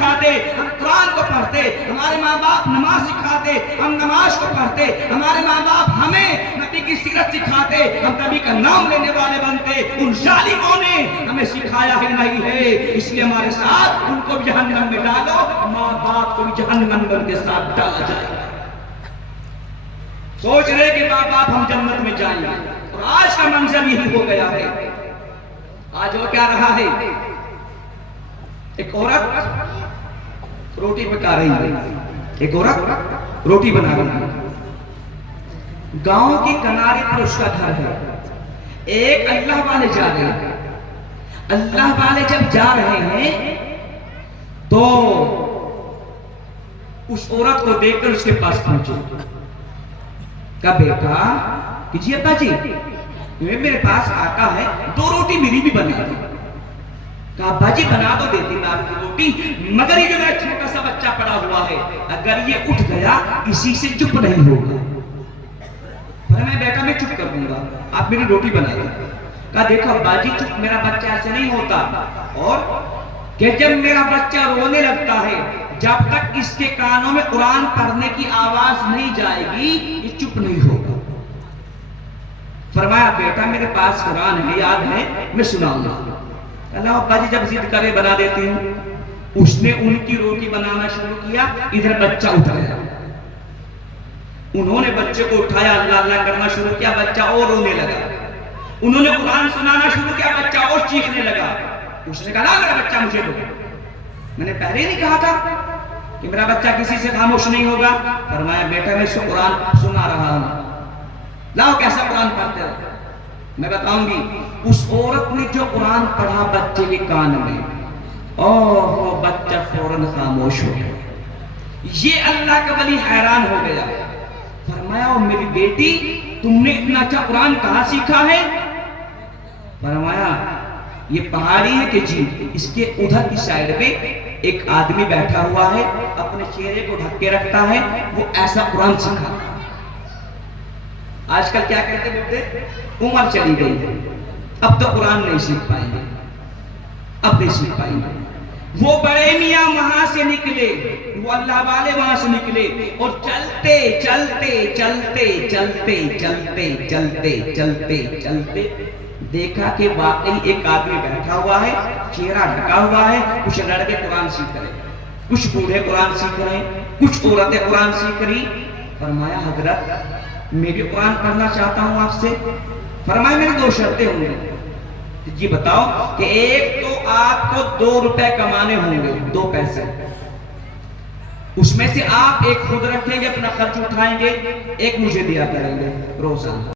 سکھاتے ہم قرآن کو پڑھتے، ہمارے ماں باپ نماز سکھاتے ہم نماز کو پڑھتے، ہمارے ماں باپ ہمیں نبی کی سیرت سکھاتے ہم نبی کا نام لینے والے بنتے۔ ان ظالموں نے ہمیں سکھایا ہی نہیں ہے، اس لیے ہمارے ساتھ ان کو بھی جہنم میں ڈالو، ماں باپ کو بھی جہنم میں ان کے ساتھ ڈالا جائے۔ سوچ رہے کہ ماں باپ ہم جنت میں جائیں گے، اور آج کا منظر یہی ہو گیا ہے۔ آج وہ کیا رہا ہے، ایک عورت روٹی پکا رہی ہے، ایک عورت روٹی بنا رہی ہے، گاؤں کے کنارے پر اس کا گھر ہے۔ ایک اللہ والے جا رہے ہیں، اللہ والے جب جا رہے ہیں تو اس عورت کو دیکھ کر اس کے پاس پہنچے، کہا بیٹا کہ جی ابا جی میرے پاس آقا ہے، 2 روٹی میری بھی بنا دی۔ کہا ابا جی بنا تو دیتی میں آپ کی روٹی، مگر یہ جو میرا چھوٹا سا بچہ پڑا ہوا ہے اگر یہ اٹھ گیا اسی سے چپ نہیں ہوگا۔ میں بیٹا میں چپ کر دوں گا، آپ میری روٹی بنا دیں۔ کہا دیکھو ابا جی چپ میرا بچہ ایسے نہیں ہوتا، اور کہ جب میرا بچہ رونے لگتا ہے جب تک اس کے کانوں میں قرآن پڑھنے کی آواز نہیں جائے گی یہ چپ نہیں ہوگا۔ فرمایا بیٹا میرے پاس قرآن ہے، یاد ہے، میں سناؤں گا۔ اللہ ابا جی جب ضد کرے بنا دیتی ہوں۔ اس نے ان کی روٹی بنانا شروع کیا، ادھر بچہ اٹھ گیا، انہوں نے بچے کو اٹھایا، اللہ اللہ کرنا شروع کیا، بچہ اور رونے لگا، انہوں نے قرآن سنانا شروع کیا، بچہ اور چیخنے لگا۔ اس نے کہا میرا بچہ مجھے دو، میں نے پہلے نہیں کہا تھا کہ میرا بچہ کسی سے خاموش نہیں ہوگا۔ فرمایا بیٹا میں اس کو قرآن سنا رہا ہوں، لاؤ کیسا قرآن پڑھتے ہو، میں بتاؤں گی۔ اس عورت نے جو قرآن پڑھا بچے کے کان میں، اوہ بچہ فوراً خاموش ہو گیا۔ یہ اللہ کا ولی حیران ہو گیا، فرمایا او میری بیٹی تم نے اتنا اچھا قرآن کہاں سیکھا ہے؟ فرمایا یہ پہاڑی ہے کہ جی، اس کے ادھر کی سائیڈ پہ ایک آدمی بیٹھا ہوا ہے، اپنے چہرے کو ڈھک کے رکھتا ہے، وہ ایسا قرآن سکھاتا ہے۔ آج کل کیا کہتے بیٹے، عمر چلی گئی، اب تو قرآن نہیں سیکھ پائیں گے، اب نہیں سیکھ پائیں گے۔ وہ بڑے میاں وہاں سے نکلے، وہ اللہ والے وہاں سے نکلے، اور چلتے چلتے چلتے چلتے چلتے چلتے چلتے چلتے دیکھا کہ واقعی ایک آدمی بیٹھا ہوا ہے، چہرہ ڈھکا ہوا ہے، کچھ لڑکے قرآن سیکھ رہے ہیں، کچھ بوڑھے قرآن سیکھ رہے ہیں، کچھ عورتیں قرآن سیکھ رہی۔ فرمایا حضرت میں بھی قرآن پڑھنا چاہتا ہوں آپ سے۔ فرمایا میری 2 شرطیں ہوں گی۔ جی بتاؤ کہ ایک تو آپ کو 2 روپے کمانے ہوں گے، 2 پیسے، اس میں سے آپ ایک خود رکھیں گے، اپنا خرچ اٹھائیں گے، ایک مجھے دیا کریں گے روزانہ۔